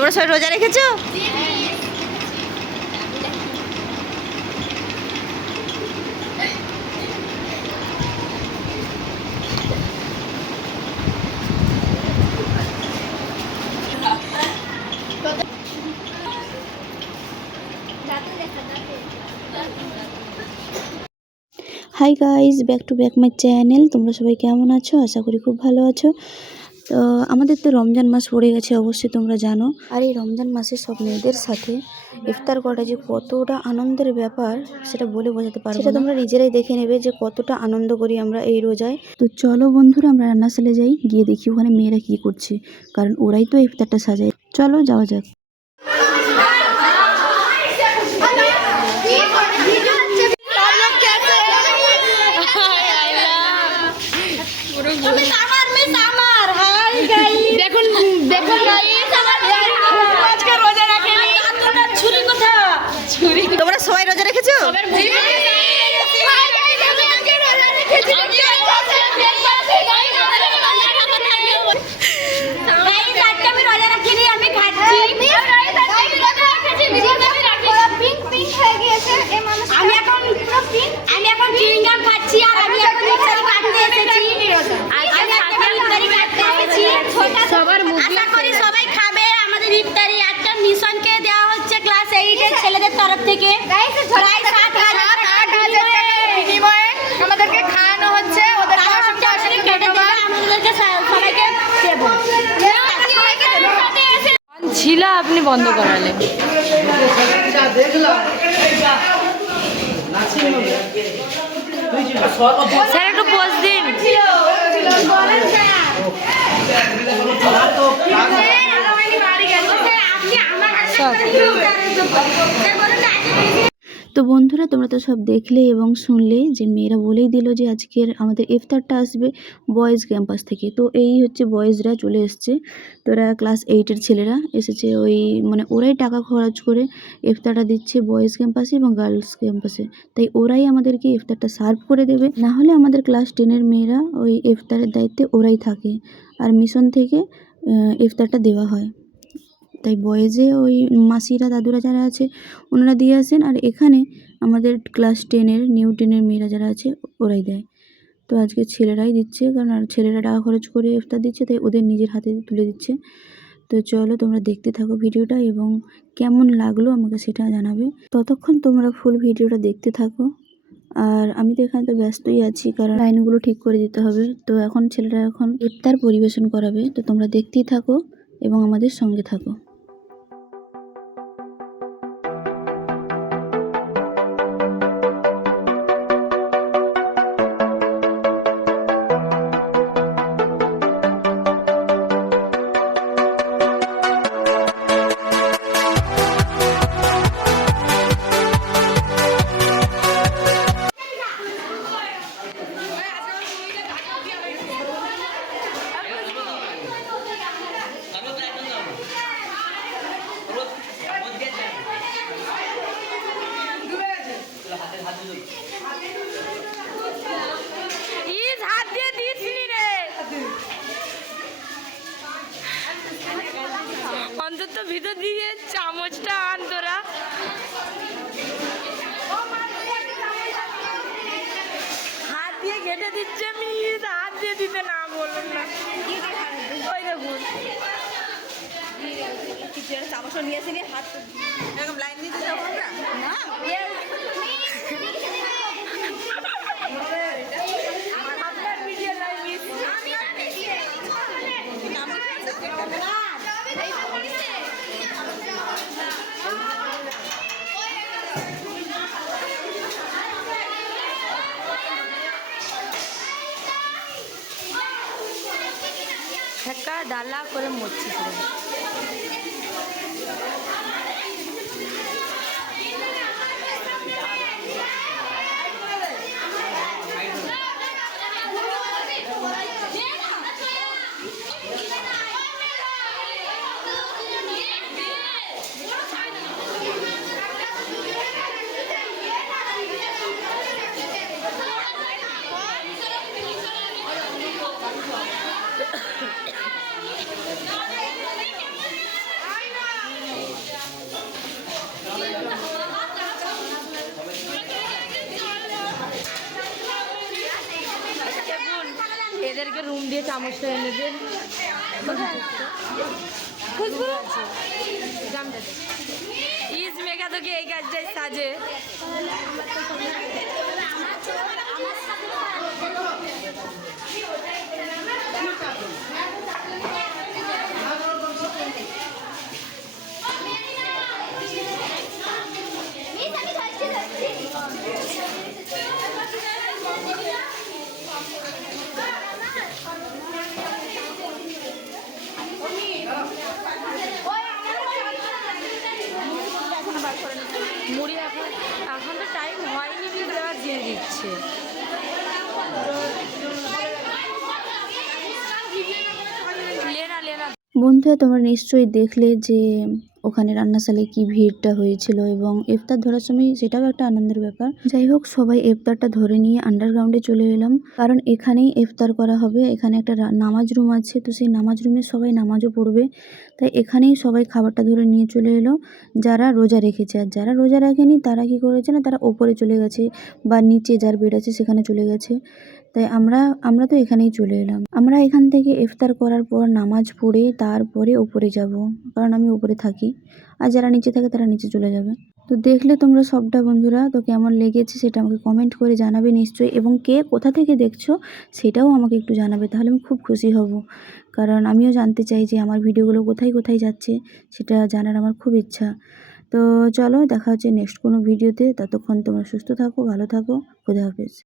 তোমরা সবাই রোজা রেখেছো? Hi guys, back to back my channel. তোমরা সবাই কেমন আছো? আশা করি খুব ভালো আছো। তো আমাদের তো রমজান মাস পড়ে গেছে, অবশ্যই তোমরা জানো। আর এই রমজান মাসে সব মেয়েদের সাথে ইফতার করা যে কতটা আনন্দের ব্যাপার সেটা বলে বোঝাতে পারবো না। সেটা তোমরা নিজেরাই দেখে নেবে যে কতটা আনন্দ করি আমরা এই রোজায়। তো চলো বন্ধুরা, আমরা রান্নাশালে যাই, গিয়ে দেখি ওখানে মেয়েরা কি করছে, কারণ ওরাই তো ইফতারটা সাজায়। চলো যাওয়া যাক। তোমরা সবাই রোজা রেখেছো? আমি এখন চুইং গাম খাচ্ছি আর আমি এখন ইফতারি কাটতে এসেছি। আশা করি সবাই খাবে আমাদের ইফতারি। একটা মিশনকে দেওয়া হচ্ছে ক্লাস 8 এর ছেলেদের তরফ থেকে প্রায় 7,000 টাকা বিনিময়ে আমাদেরকে খাওয়ানো হচ্ছে। ওদের আমাদেরকে সবাইকে দেব ছিল, আপনি বন্ধ করালেন। স্যার একটু পোজ দিন। তো বন্ধুরা, তোমরা তো সব দেখলে এবং শুনলে যে মেয়েরা বলেই দিল যে আজকের আমাদের ইফতারটা আসবে বয়েজ ক্যাম্পাস থেকে। তো এই হচ্ছে বয়েজরা চলে এসছে। তোরা ক্লাস 8-এর ছেলেরা এসেছে। ওই মানে ওরাই টাকা খরচ করে ইফতারটা দিচ্ছে বয়েজ ক্যাম্পাসে এবং গার্লস ক্যাম্পাসে। তাই ওরাই আমাদেরকে ইফতারটা সার্ভ করে দেবে। না হলে আমাদের ক্লাস 10-এর মেয়েরা ওই ইফতারের দায়িত্বে ওরাই থাকে, আর মিশন থেকে ইফতারটা দেওয়া হয়। তাই বয়েজে ওই মাসিরা দাদুরা যারা আছে ওনারা দিয়ে আসেন, আর এখানে আমাদের ক্লাস 10-এর নিউ 10-এর মেয়েরা যারা আছে ওরাই দেয়। তো আজকে ছেলেরাই দিচ্ছে, কারণ আর ছেলেরা টাকা খরচ করে ইফতার দিচ্ছে, তাই ওদের নিজের হাতে তুলে দিচ্ছে। তো চলো তোমরা দেখতে থাকো ভিডিওটা, এবং কেমন লাগলো আমাকে সেটা জানাবে। ততক্ষণ তোমরা ফুল ভিডিওটা দেখতে থাকো। আর আমি তো এখানে তো ব্যস্তই আছি, কারণ লাইনগুলো ঠিক করে দিতে হবে। তো এখন ছেলেরা এখন ইফতার পরিবেশন করাবে, তো তোমরা দেখতেই থাকো এবং আমাদের সঙ্গে থাকো। হাত দিয়ে দিয়েছিলি রে, অন্তত ভিতর দিয়ে চামচটা আন তোরা। হাত দিয়ে ঘেটে দিচ্ছে, আমি হাত দিয়ে দিতে না বলুন না। ওই দেখুন চামচ নিয়ে আসি, হাত এরকম লাইন দিতে যাবো আমরা না। ঠেকা ডালা করে মরছি। এদেরকে রুম দিয়ে চামচটা এনে দেন। খুশবু ইস মেঘা তোকে এই কাজটাই সাজে। মুড়ি এখন তো টাইম হয়নি কিন্তু এবার দিয়ে দিচ্ছে। লেনা বন্ধুরা তোমরা নিশ্চয়ই দেখলে যে ওখানে রান্নাশালে কি ভিড়টা হয়েছিল এবং ইফতার ধরার সময় সেটাও একটা আনন্দের ব্যাপার। যাই হোক, সবাই ইফতারটা ধরে নিয়ে আন্ডারগ্রাউন্ডে চলে এলাম, কারণ এখানেই ইফতার করা হবে। এখানে একটা নামাজ রুম আছে, তো সেই নামাজ রুমে সবাই নামাজও পড়বে, তাই এখানেই সবাই খাবারটা ধরে নিয়ে চলে এলো যারা রোজা রেখেছে। আর যারা রোজা রাখেনি তারা কি করেছে না, তারা ওপরে চলে গেছে বা নিচে যার বেড আছে সেখানে চলে গেছে। তাই আমরা তো এখানেই চলে এলাম। আমরা এখান থেকে ইফতার করার পর নামাজ পড়ে তারপরে ওপরে যাব, কারণ আমি ওপরে থাকি, আর যারা নিচে থাকে তারা নিচে চলে যাবে। তো দেখলে তোমরা সবটা বন্ধুরা, তো কেমন লেগেছে সেটা আমাকে কমেন্ট করে জানাবে নিশ্চয়ই, এবং কে কোথা থেকে দেখছো সেটাও আমাকে একটু জানাবে, তাহলে আমি খুব খুশি হব, কারণ আমিও জানতে চাই যে আমার ভিডিওগুলো কোথায় কোথায় যাচ্ছে, সেটা জানার আমার খুব ইচ্ছা। তো চলো, দেখা হচ্ছে নেক্সট কোনো ভিডিওতে। ততক্ষণ তোমরা সুস্থ থাকো, ভালো থাকো, খোদা হাফেজ।